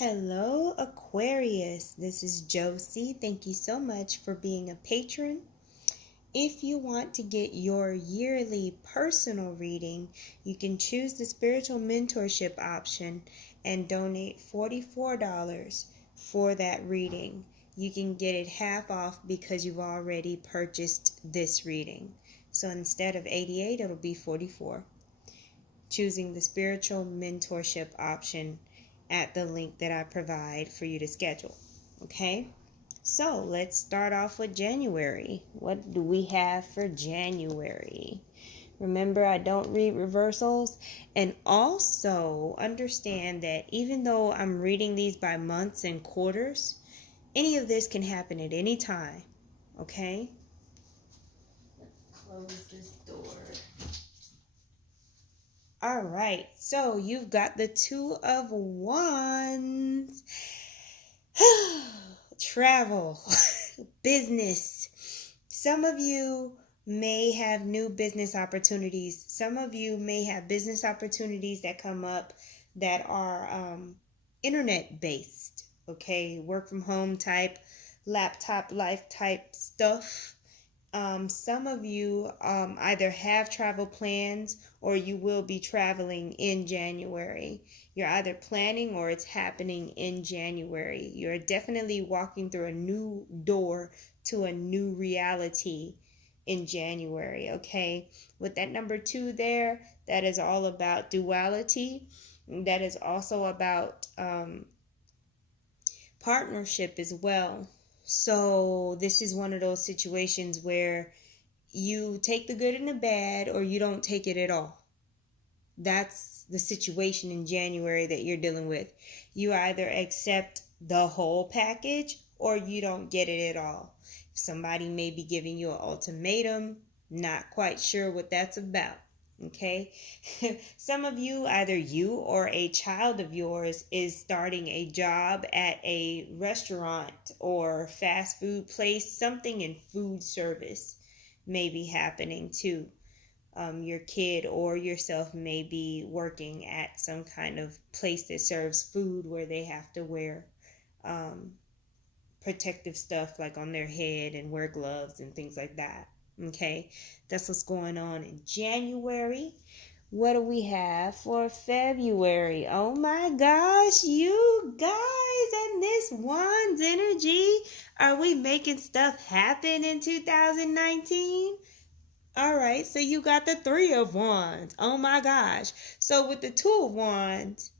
Hello, Aquarius. This is Josie. Thank you so much for being a patron. If you want to get your yearly personal reading, you can choose the spiritual mentorship option and donate $44 for that reading. You can get it half off because you've already purchased this reading. So instead of 88, it'll be 44. Choosing the spiritual mentorship option at the link that I provide for you to schedule. Okay? So let's start off with January. What do we have for January? Remember, I don't read reversals. And also understand that even though I'm reading these by months and quarters, any of this can happen at any time. Okay? Close this door. All right, so you've got the Two of Wands. Travel, business. Some of you may have new business opportunities. Some of you may have business opportunities that come up that are internet based, okay? Work from home type, laptop life type stuff. Some of you either have travel plans or you will be traveling in January. You're either planning or it's happening in January. You're definitely walking through a new door to a new reality in January, okay? With that number 2 there, that is all about duality. That is also about partnership as well. So this is one of those situations where you take the good and the bad or you don't take it at all. That's the situation in January that you're dealing with. You either accept the whole package or you don't get it at all. Somebody may be giving you an ultimatum, not quite sure what that's about. Okay, some of you, either you or a child of yours, is starting a job at a restaurant or fast food place. Something in food service may be happening too. Your kid or yourself may be working at some kind of place that serves food where they have to wear protective stuff like on their head and wear gloves and things like that. Okay, that's what's going on in January. What do we have for February? Oh my gosh, you guys, and this Wands energy. Are we making stuff happen in 2019? All right, so you got the Three of Wands. Oh my gosh. So with the Two of Wands,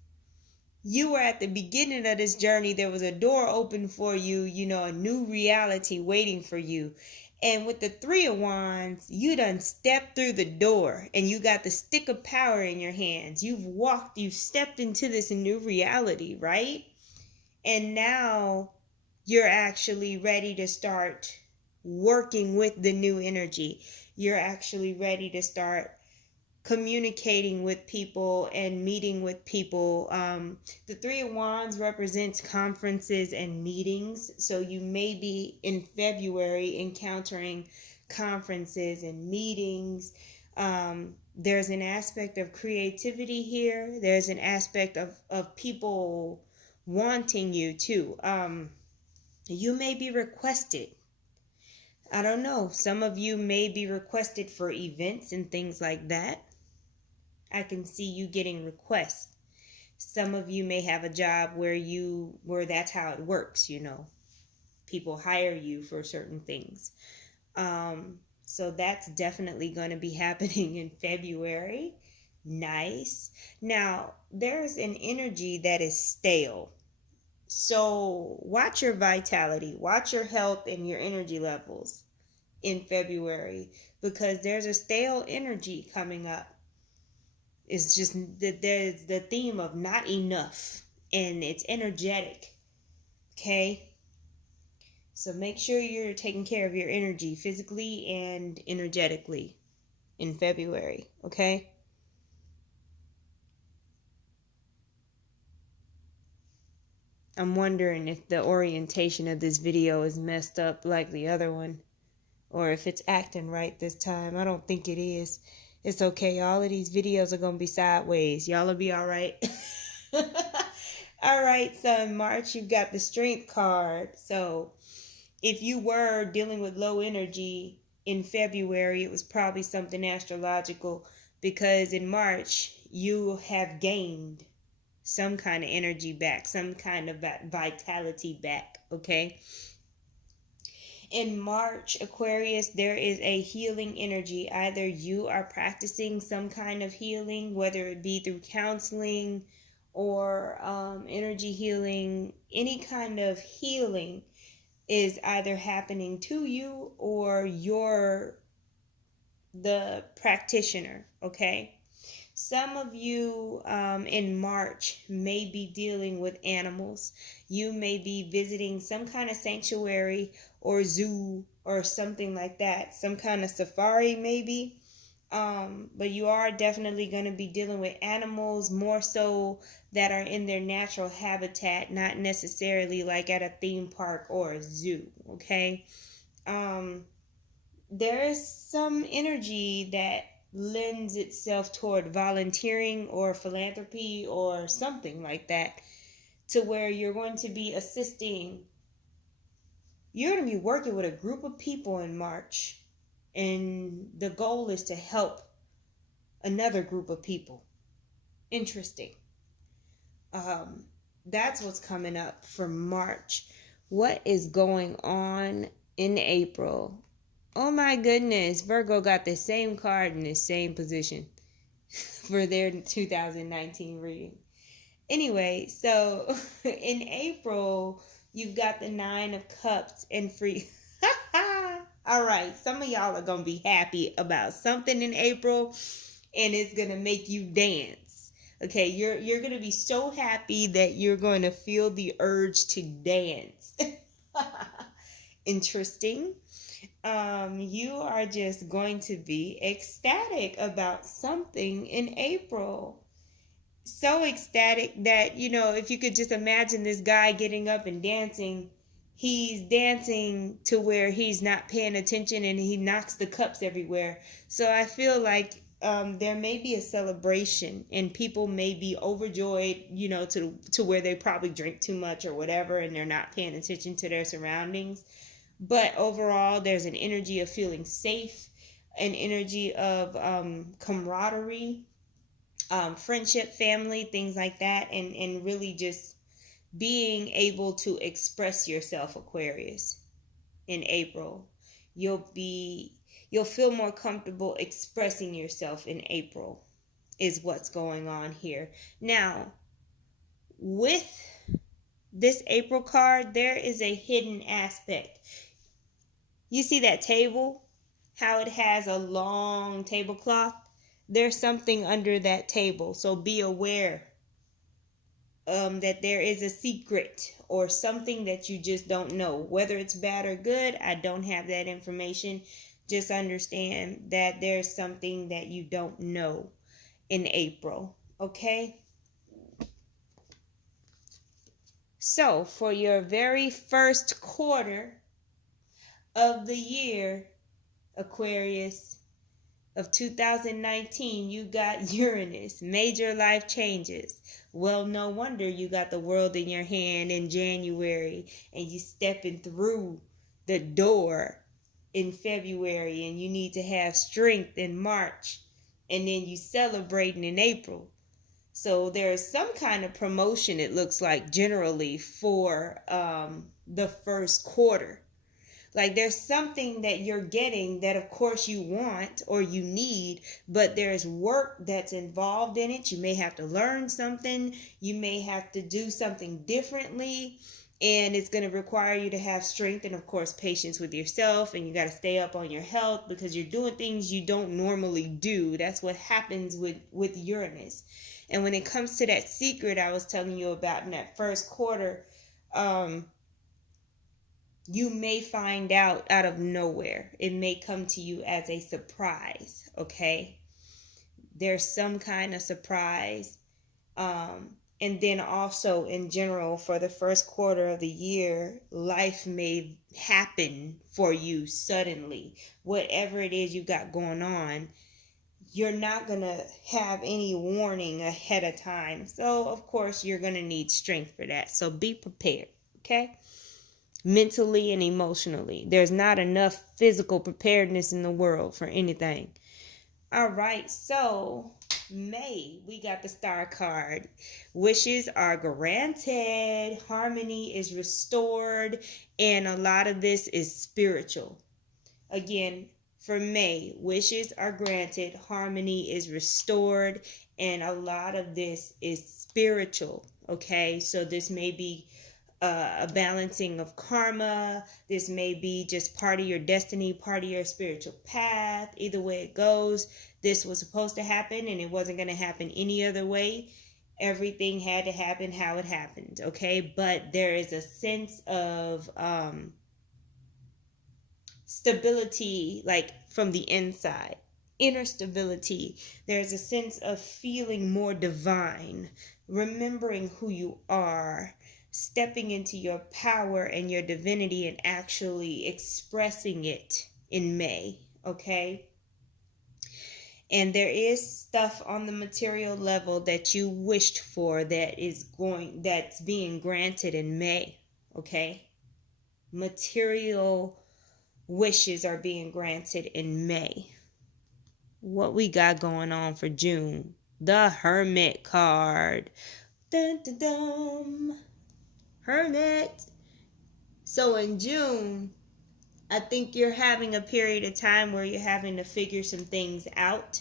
you were at the beginning of this journey. There was a door open for you, a new reality waiting for you. And with the Three of Wands, you done stepped through the door and you got the stick of power in your hands. You've stepped into this new reality, right? And now you're actually ready to start working with the new energy. You're actually ready to start communicating with people and meeting with people. The Three of Wands represents conferences and meetings. So you may be in February encountering conferences and meetings. There's an aspect of creativity here. There's an aspect of people wanting you too. You may be requested. I don't know. Some of you may be requested for events and things like that. I can see you getting requests. Some of you may have a job where that's how it works, People hire you for certain things. So that's definitely going to be happening in February. Nice. Now, there's an energy that is stale. So watch your vitality, watch your health and your energy levels in February, because there's a stale energy coming up. It's just that there's the theme of not enough, and it's energetic. Okay? So make sure you're taking care of your energy physically and energetically in February. Okay? I'm wondering if the orientation of this video is messed up like the other one, or if it's acting right this time. I don't think it is. It's okay. All of these videos are going to be sideways. Y'all will be all right. All right, so in March, you've got the Strength card. So if you were dealing with low energy in February, it was probably something astrological, because in March, you have gained some kind of energy back, some kind of vitality back, okay? In March, Aquarius, there is a healing energy. Either you are practicing some kind of healing, whether it be through counseling or energy healing, any kind of healing is either happening to you or you're the practitioner, okay? Some of you in March may be dealing with animals. You may be visiting some kind of sanctuary or zoo or something like that, some kind of safari maybe. But you are definitely going to be dealing with animals, more so that are in their natural habitat, not necessarily like at a theme park or a zoo, okay? There is some energy that lends itself toward volunteering or philanthropy or something like that, to where you're going to be assisting. You're going to be working with a group of people in March, and the goal is to help another group of people. Interesting. That's what's coming up for March. What is going on in April? Oh my goodness, Virgo got the same card in the same position for their 2019 reading. Anyway, so in April, you've got the Nine of Cups and free. All right, some of y'all are going to be happy about something in April, and it's going to make you dance. Okay, you're going to be so happy that you're going to feel the urge to dance. Interesting. You are just going to be ecstatic about something in April. So ecstatic that, if you could just imagine this guy getting up and dancing, he's dancing to where he's not paying attention and he knocks the cups everywhere. So I feel like there may be a celebration and people may be overjoyed, to where they probably drink too much or whatever and they're not paying attention to their surroundings. But overall, there's an energy of feeling safe, an energy of camaraderie, friendship, family, things like that, and really just being able to express yourself, Aquarius, in April. You'll feel more comfortable expressing yourself in April, is what's going on here. Now, with this April card, there is a hidden aspect. You see that table? How it has a long tablecloth? There's something under that table, so be aware that there is a secret or something that you just don't know. Whether it's bad or good, I don't have that information. Just understand that there's something that you don't know in April, okay? So, for your very first quarter of the year, Aquarius, of 2019, you got Uranus, major life changes. Well, no wonder you got the world in your hand in January and you stepping through the door in February, and you need to have strength in March, and then you celebrating in April. So there's some kind of promotion, it looks like, generally for the first quarter. Like there's something that you're getting that of course you want or you need, but there's work that's involved in it. You may have to learn something. You may have to do something differently. And it's going to require you to have strength and, of course, patience with yourself. And you got to stay up on your health because you're doing things you don't normally do. That's what happens with Uranus. And when it comes to that secret I was telling you about in that first quarter, you may find out of nowhere. It may come to you as a surprise, okay? There's some kind of surprise. And then also in general, for the first quarter of the year, life may happen for you suddenly. Whatever it is you got going on, you're not going to have any warning ahead of time. So, of course, you're going to need strength for that. So be prepared, okay? Mentally and emotionally. There's not enough physical preparedness in the world for anything. All right, so May, we got the star card. Wishes are granted, harmony is restored, and a lot of this is spiritual. Again, for May, wishes are granted, harmony is restored, and a lot of this is spiritual. Okay, so this may be a balancing of karma. This may be just part of your destiny, part of your spiritual path. Either way it goes, this was supposed to happen and it wasn't going to happen any other way. Everything had to happen how it happened, okay? But there is a sense of stability, like from the inside, inner stability. There's a sense of feeling more divine, remembering who you are, stepping into your power and your divinity and actually expressing it in May, okay? And there is stuff on the material level that you wished for that's being granted in May, okay? Material wishes are being granted in May. What we got going on for June? The Hermit card. Dun, dun, dun. Hermit. So in June, I think you're having a period of time where you're having to figure some things out.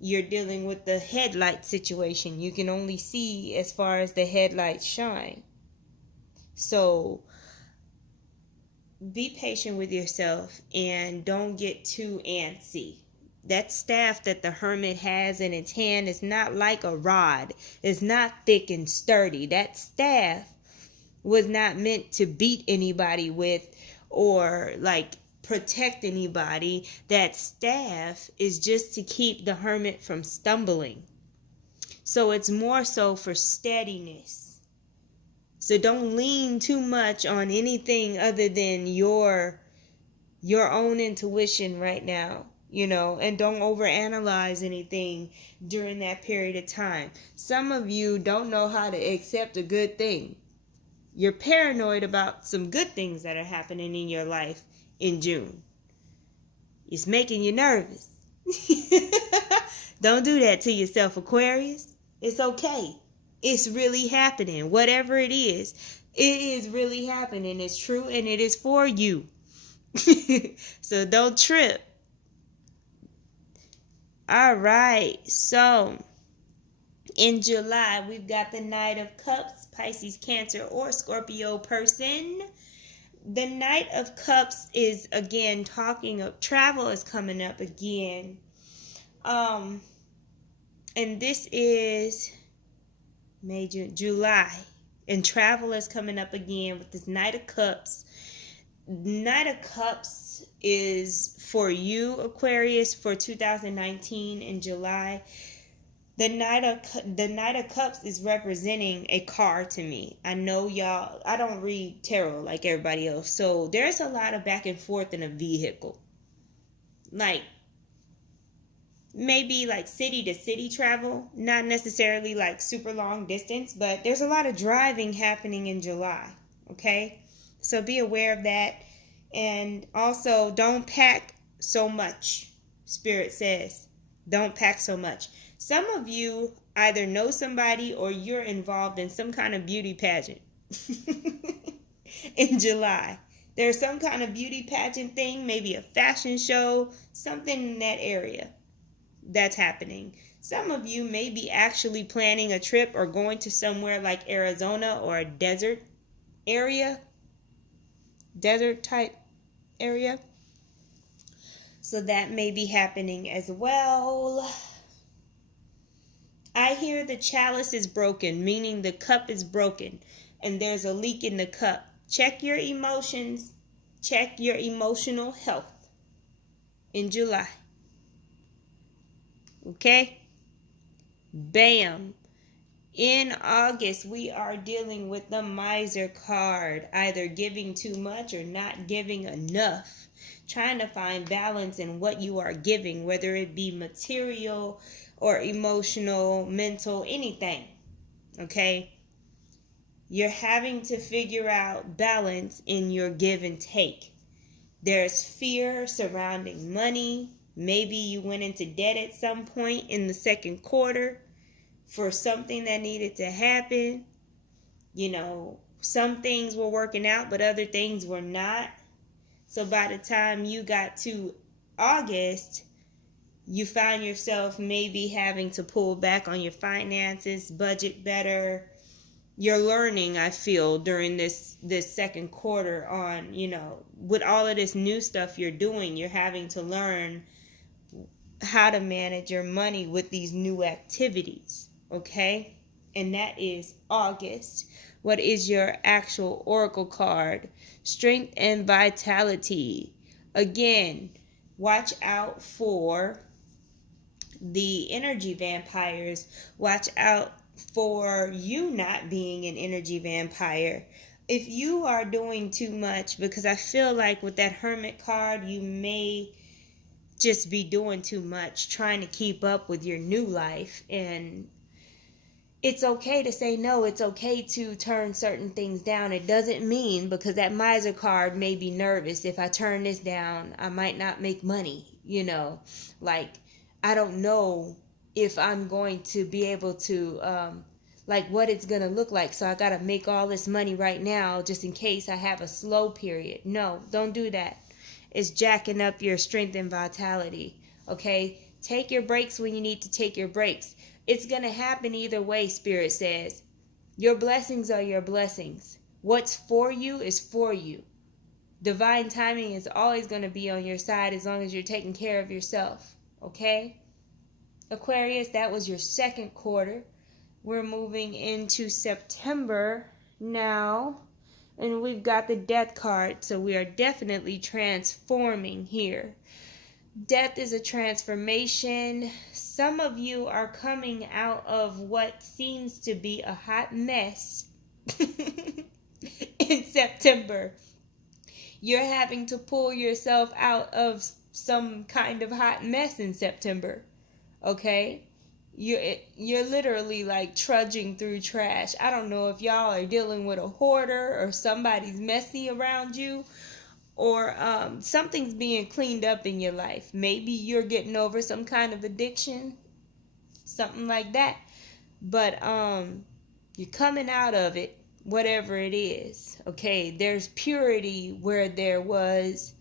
You're dealing with the headlight situation. You can only see as far as the headlights shine. So be patient with yourself and don't get too antsy. That staff that the Hermit has in its hand is not like a rod. It's not thick and sturdy. That staff was not meant to beat anybody with or like protect anybody. That staff is just to keep the Hermit from stumbling. So it's more so for steadiness. So don't lean too much on anything other than your own intuition right now, and don't overanalyze anything during that period of time. Some of you don't know how to accept a good thing. You're paranoid about some good things that are happening in your life in June. It's making you nervous. Don't do that to yourself, Aquarius. It's okay. It's really happening. Whatever it is really happening. It's true and it is for you. So don't trip. All right. So in July, we've got the Knight of Cups, Pisces, Cancer, or Scorpio person. The Knight of Cups is, again, talking of travel is coming up again. And this is May, June, July. And travel is coming up again with this Knight of Cups. Knight of Cups is for you, Aquarius, for 2019 in July. The Knight of Cups is representing a car to me. I know y'all, I don't read tarot like everybody else. So there's a lot of back and forth in a vehicle. Like maybe like city to city travel. Not necessarily like super long distance, but there's a lot of driving happening in July. Okay? So be aware of that. And also don't pack so much. Spirit says, don't pack so much. Some of you either know somebody or you're involved in some kind of beauty pageant in July. There's some kind of beauty pageant thing, maybe a fashion show, something in that area that's happening. Some of you may be actually planning a trip or going to somewhere like Arizona or a desert type area. So that may be happening as well. I hear the chalice is broken, meaning the cup is broken and there's a leak in the cup. Check your emotions. Check your emotional health in July. Okay? Bam. In August, we are dealing with the miser card, either giving too much or not giving enough. Trying to find balance in what you are giving, whether it be material or emotional, mental, anything. Okay? You're having to figure out balance in your give and take. There's fear surrounding money. Maybe you went into debt at some point in the second quarter for something that needed to happen. You know, some things were working out, but other things were not. So by the time you got to August, you find yourself maybe having to pull back on your finances, budget better. You're learning, I feel, during this second quarter on, with all of this new stuff you're doing, you're having to learn how to manage your money with these new activities, okay? And that is August. What is your actual oracle card? Strength and vitality. Again, watch out for the energy vampires. Watch out for you not being an energy vampire. If you are doing too much, because I feel like with that Hermit card, you may just be doing too much, trying to keep up with your new life. And it's okay to say no. It's okay to turn certain things down. It doesn't mean, because that miser card may be nervous. If I turn this down, I might not make money. Like, I don't know if I'm going to be able to, like, what it's going to look like. So I got to make all this money right now just in case I have a slow period. No, don't do that. It's jacking up your strength and vitality. Okay? Take your breaks when you need to take your breaks. It's going to happen either way, Spirit says. Your blessings are your blessings. What's for you is for you. Divine timing is always going to be on your side as long as you're taking care of yourself. Okay? Aquarius, that was your second quarter. We're moving into September now. And we've got the death card, so we are definitely transforming here. Death is a transformation. Some of you are coming out of what seems to be a hot mess in September. You're having to pull yourself out of some kind of hot mess in September. Okay? You're literally like trudging through trash. I don't know if y'all are dealing with a hoarder or somebody's messy around you, or something's being cleaned up in your life. Maybe you're getting over some kind of addiction, something like that. But you're coming out of it, whatever it is. Okay, there's purity where there was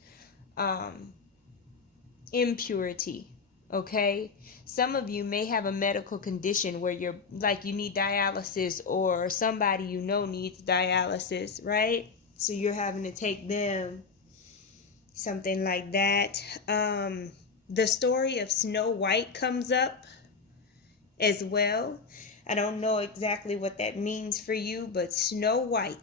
impurity. Okay, some of you may have a medical condition where you're like, you need dialysis, or somebody needs dialysis, right? So you're having to take them, something like that. The story of Snow White comes up as well. I don't know exactly what that means for you, but Snow White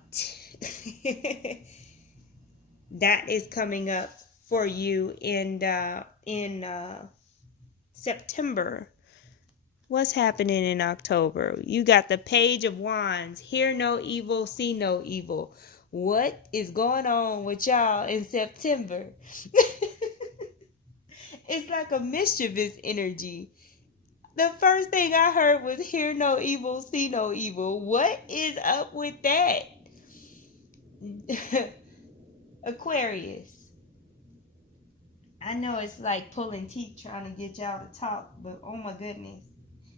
that is coming up for you in September. What's happening in October? You got the Page of Wands. Hear no evil, see no evil. What is going on with y'all in September? It's like a mischievous energy. The first thing I heard was hear no evil, see no evil. What is up with that? Aquarius. I know it's like pulling teeth trying to get y'all to talk, but oh my goodness.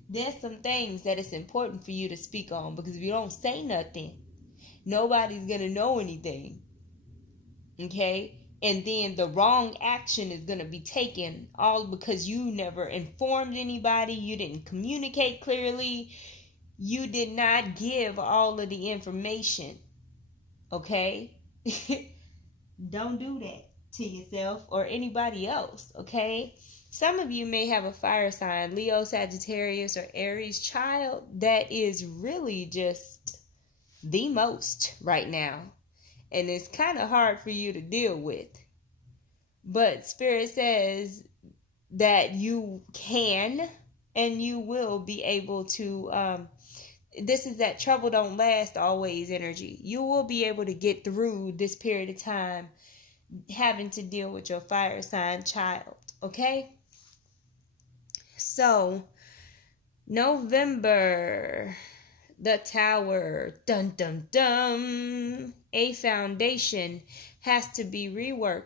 There's some things that it's important for you to speak on, because if you don't say nothing, nobody's going to know anything. Okay? And then the wrong action is going to be taken, all because you never informed anybody, you didn't communicate clearly, you did not give all of the information. Okay? Don't do that to yourself or anybody else, okay? Some of you may have a fire sign, Leo, Sagittarius, or Aries child, that is really just the most right now. And it's kind of hard for you to deal with. But Spirit says that you can and you will be able to this is that trouble don't last always energy. You will be able to get through this period of time having to deal with your fire sign child. Okay? So, November, the Tower, dun dun dun. A foundation has to be reworked.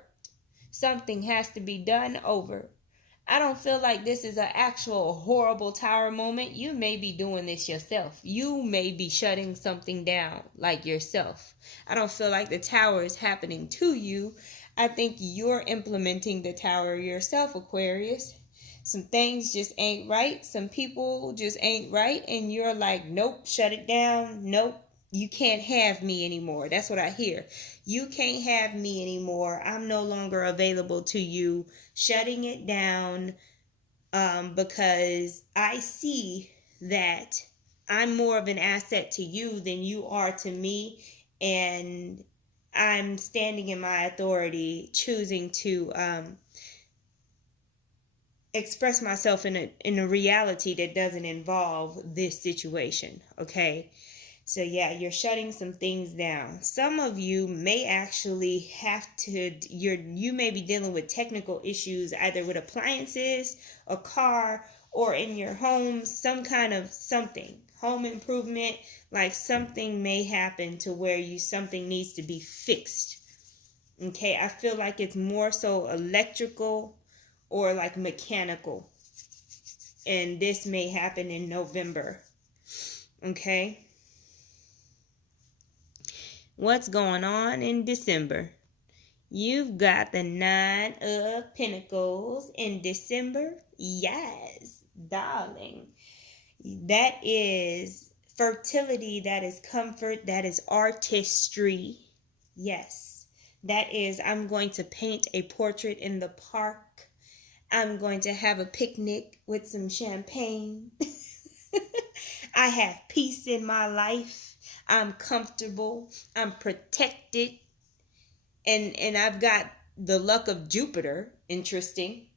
Something has to be done over. I don't feel like this is an actual horrible tower moment. You may be doing this yourself. You may be shutting something down like yourself. I don't feel like the tower is happening to you. I think you're implementing the tower yourself, Aquarius. Some things just ain't right. Some people just ain't right. And you're like, nope, shut it down. Nope, you can't have me anymore. That's what I hear. You can't have me anymore. I'm no longer available to you. Shutting it down because I see that I'm more of an asset to you than you are to me. And I'm standing in my authority, choosing to express myself in a reality that doesn't involve this situation. Okay? So yeah, you're shutting some things down. Some of you may actually have to, you may be dealing with technical issues, either with appliances, a car, or in your home, some kind of something, home improvement, like something may happen to where something needs to be fixed. Okay, I feel like it's more so electrical or like mechanical. And this may happen in November. Okay. What's going on in December? You've got the 9 of Pentacles in December. Yes, darling. That is fertility, that is comfort, that is artistry. Yes, that is, I'm going to paint a portrait in the park. I'm going to have a picnic with some champagne. I have peace in my life. I'm comfortable. I'm protected. And I've got the luck of Jupiter. Interesting.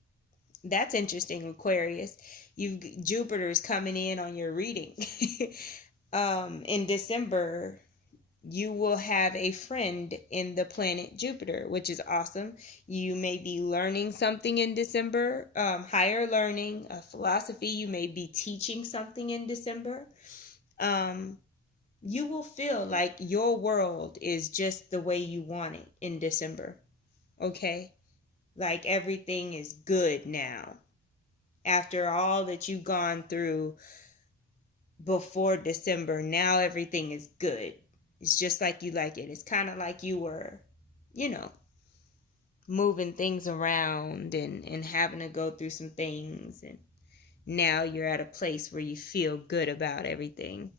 That's interesting, Aquarius. Jupiter's coming in on your reading. In December, you will have a friend in the planet Jupiter, which is awesome. You may be learning something in December, higher learning, a philosophy. You may be teaching something in December. You will feel like your world is just the way you want it in December. Okay? Like everything is good now. After all that you've gone through before December, now everything is good. It's just like you like it. It's kind of like you were, moving things around and having to go through some things. And now you're at a place where you feel good about everything.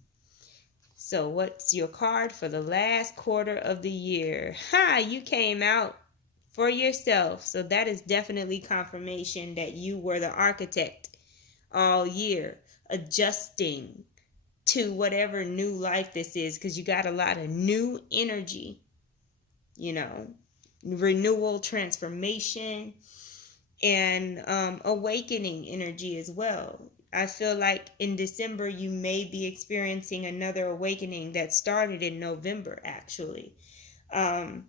So what's your card for the last quarter of the year? You came out for yourself. So that is definitely confirmation that you were the architect all year, adjusting to whatever new life this is, because you got a lot of new energy, renewal, transformation, and awakening energy as well. I feel like in December you may be experiencing another awakening that started in November, actually. And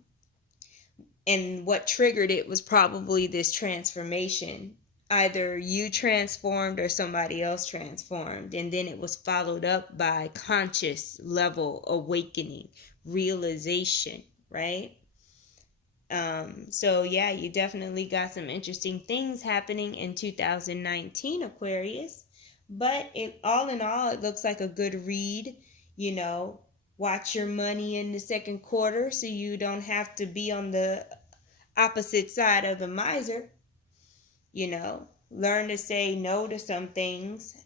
what triggered it was probably this transformation. Either you transformed or somebody else transformed. And then it was followed up by conscious level awakening, realization, right? So yeah, you definitely got some interesting things happening in 2019, Aquarius. But all in all, it looks like a good read. Watch your money in the second quarter so you don't have to be on the opposite side of the miser. Learn to say no to some things.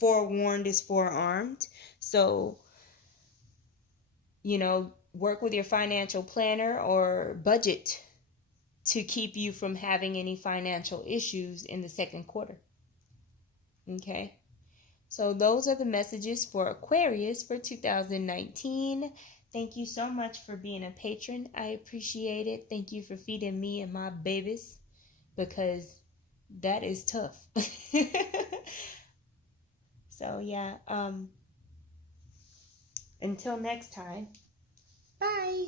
Forewarned is forearmed. So, work with your financial planner or budget to keep you from having any financial issues in the second quarter. Okay? So those are the messages for Aquarius for 2019. Thank you so much for being a patron. I appreciate it. Thank you for feeding me and my babies, because that is tough. So yeah, Until next time, bye.